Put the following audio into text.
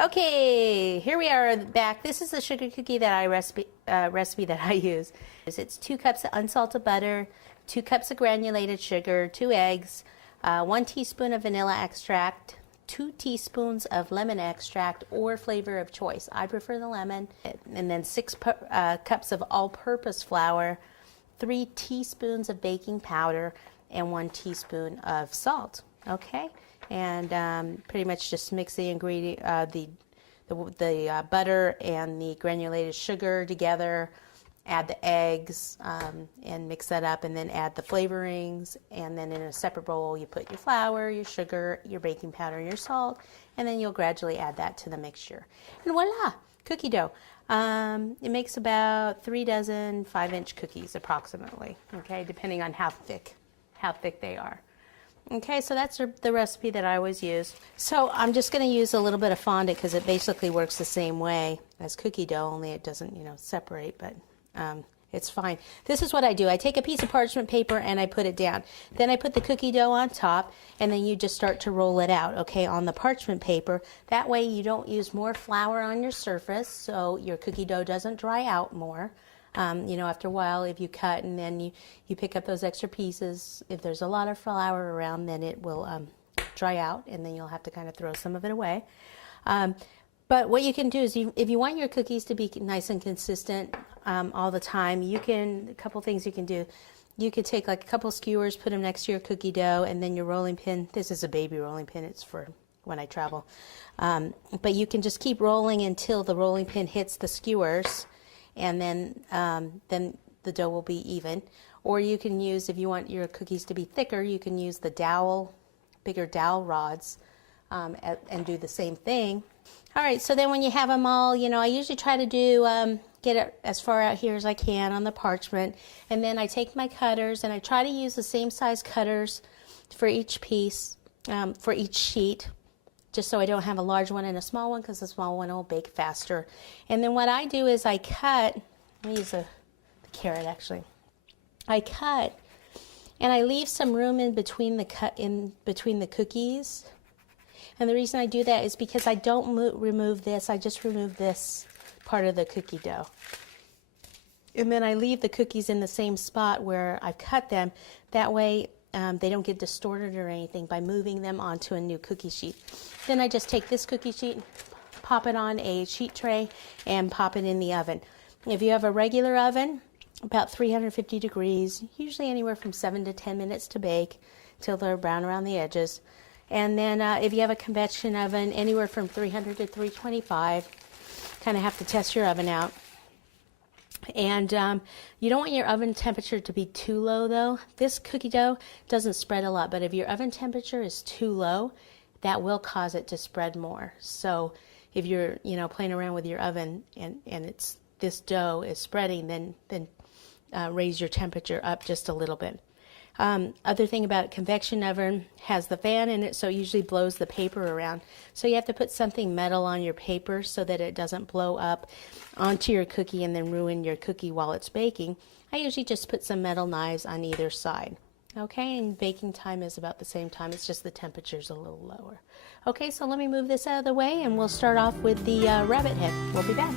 Okay, here we are back. This is the sugar cookie that recipe that I use. It's 2 cups of unsalted butter, 2 cups of granulated sugar, 2 eggs, 1 teaspoon of vanilla extract, 2 teaspoons of lemon extract or flavor of choice. I prefer the lemon. And then 6 cups of all-purpose flour, 3 teaspoons of baking powder, and 1 teaspoon of salt. Okay, and pretty much just mix the ingredient, the butter and the granulated sugar together. Add the eggs and mix that up, and then add the flavorings. And then in a separate bowl, you put your flour, your sugar, your baking powder, and your salt, and then you'll gradually add that to the mixture. And voila, cookie dough. It makes about 3 dozen 5-inch cookies approximately. Okay, depending on how thick they are. Okay, so that's the recipe that I always use. So I'm just going to use a little bit of fondant because it basically works the same way as cookie dough, only it doesn't, separate, but it's fine. This is what I do. I take a piece of parchment paper and I put it down. Then I put the cookie dough on top, and then you just start to roll it out, okay, on the parchment paper. That way you don't use more flour on your surface, so your cookie dough doesn't dry out more. After a while, if you cut and then you pick up those extra pieces, if there's a lot of flour around, then it will dry out, and then you'll have to kind of throw some of it away. But what you can do is, if you want your cookies to be nice and consistent all the time, a couple things you can do. You could take like a couple skewers, put them next to your cookie dough, and then your rolling pin. This is a baby rolling pin. It's for when I travel. But you can just keep rolling until the rolling pin hits the skewers, and then the dough will be even. Or you can use, if you want your cookies to be thicker, you can use the bigger dowel rods and do the same thing. All right, so then when you have them all, I usually try to get it as far out here as I can on the parchment, and then I take my cutters and I try to use the same size cutters for each piece, for each sheet, just so I don't have a large one and a small one, because the small one will bake faster. And then what I do is I cut, let me use the carrot actually. I cut and I leave some room in between the cookies. And the reason I do that is because I don't remove this, I just remove this part of the cookie dough. And then I leave the cookies in the same spot where I've cut them. That way they don't get distorted or anything by moving them onto a new cookie sheet. Then I just take this cookie sheet, pop it on a sheet tray, and pop it in the oven. If you have a regular oven, about 350 degrees, usually anywhere from 7 to 10 minutes to bake till they're brown around the edges. And then if you have a convection oven, anywhere from 300 to 325, kind of have to test your oven out. And you don't want your oven temperature to be too low, though. This cookie dough doesn't spread a lot, but if your oven temperature is too low, that will cause it to spread more. So if you're, playing around with your oven and this dough is spreading, then raise your temperature up just a little bit. Other thing about convection oven has the fan in it, so it usually blows the paper around. So you have to put something metal on your paper so that it doesn't blow up onto your cookie and then ruin your cookie while it's baking. I usually just put some metal knives on either side. Okay, and baking time is about the same time. It's just the temperature's a little lower. Okay, so let me move this out of the way, and we'll start off with the rabbit head. We'll be back.